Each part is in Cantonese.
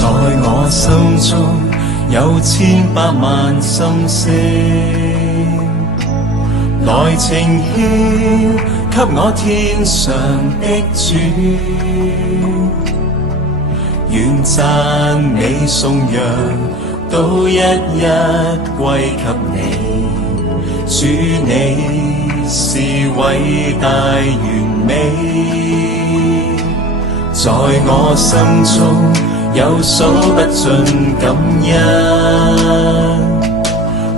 在我心中有千百萬心聲，來呈獻給我天上的主，願讚美頌揚都一一歸給你。主你是偉大完美，在我心中有數不盡感恩，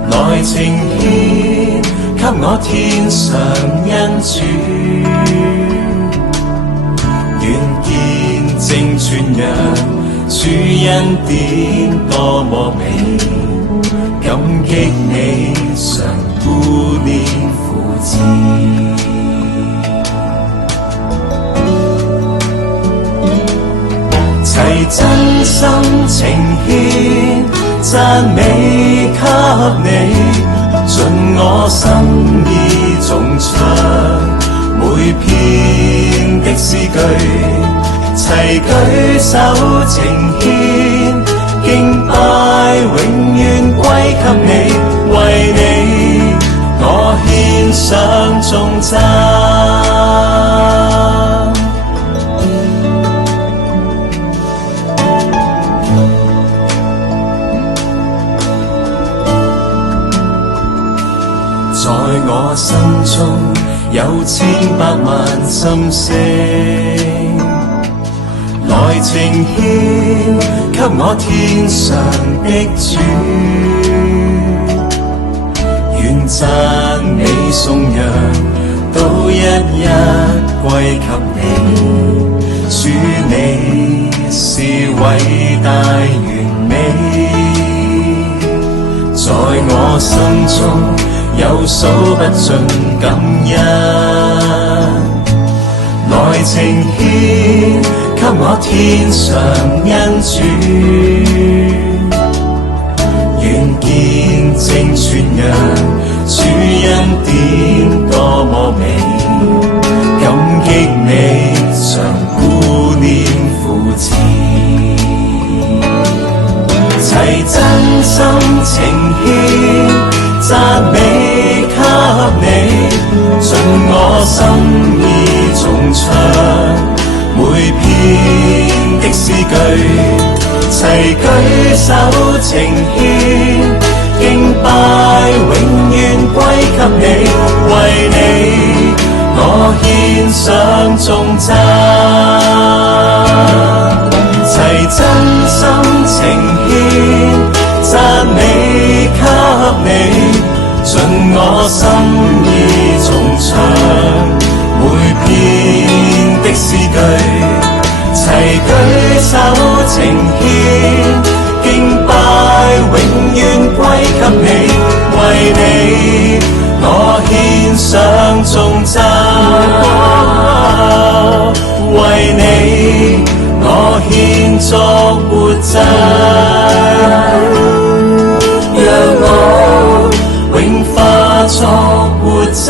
來呈獻給我天上恩主，願見證傳揚主恩典多麼美，感激你常顧念扶持。齊真心呈獻讚美給你，盡我心意頌唱每篇的詩句，齊舉手呈獻敬拜永遠歸給你，為你我獻上頌讚。在我心中有千百萬心聲，來呈獻給我天上的主，願讚美頌揚都一一歸給你。主你是偉大完美，在我心中有數不盡感恩，來呈獻給我天上恩主，願見證傳揚主恩典多麼美，感激你常顧念扶持，齊真心呈獻讚美給你，盡我心意頌唱每篇的詩句，齊舉手呈獻敬拜永遠歸給你，為你我獻上頌讚。齊真心呈獻讚美給你，盡我心意頌唱每篇的詩句，齊舉手呈獻敬拜永遠歸給你，為你我獻上頌讚，為你我獻作活祭，讓我永化作活祭。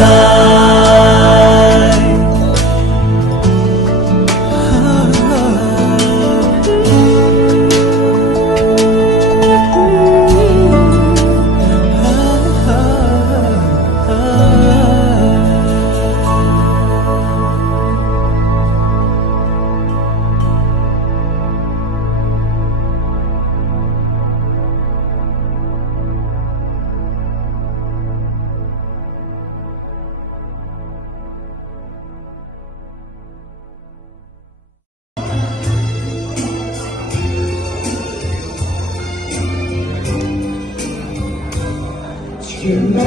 全能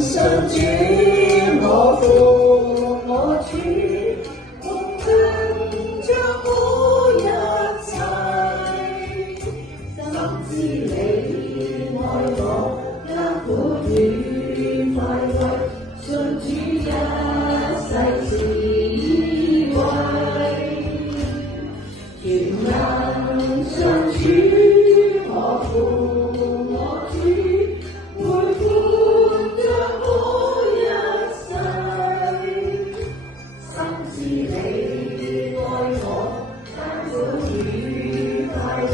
上主，我父我主，共享着我一切，深知你愛我，艱苦與快慰，信主一世是為。全能上主，我父我主。你愛我，艱苦與快慰。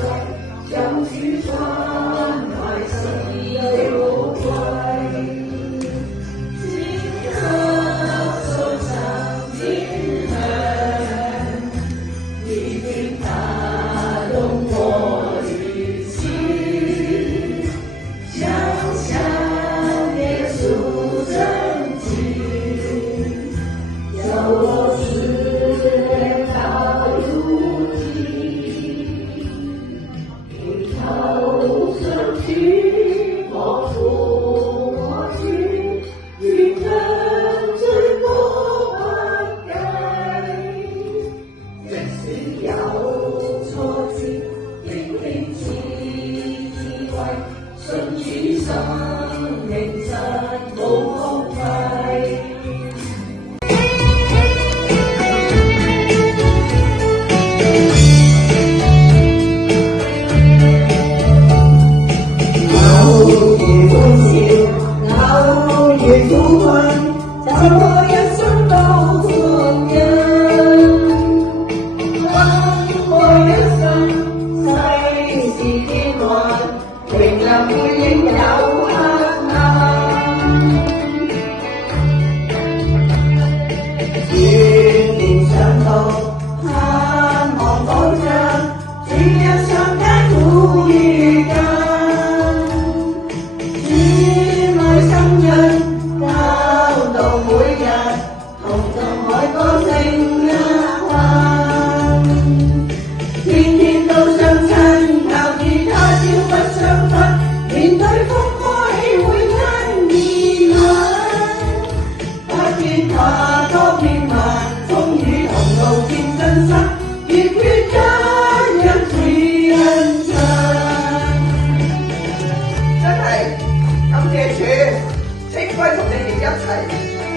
主，我父我主，願將追歌不計。即使有挫折，仍興致智慧，信主生命實無荒廢。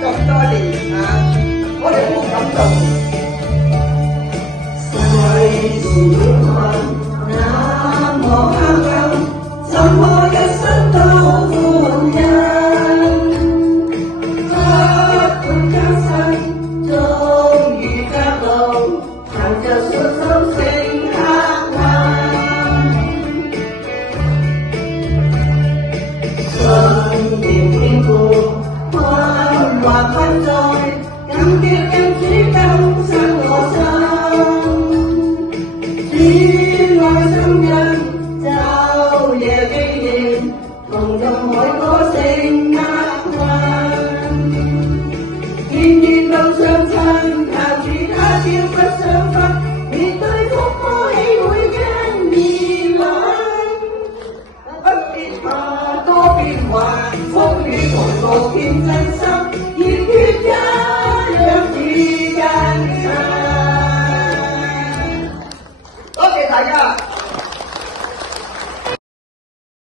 咁多年啊，我哋好感動。世事險困，那麼黑暗，怎麼一生都歡欣？不管艱辛，遭遇隔路，憑着信心勝黑暗。信念天賦。還不在，感激因主更新我心，主愛心印，晝夜紀念，同眾海歌聲厄運，天天都相親，靠主他朝不相分，面對風波豈會因而穩？不必怕多變幻，風雨同路見真心。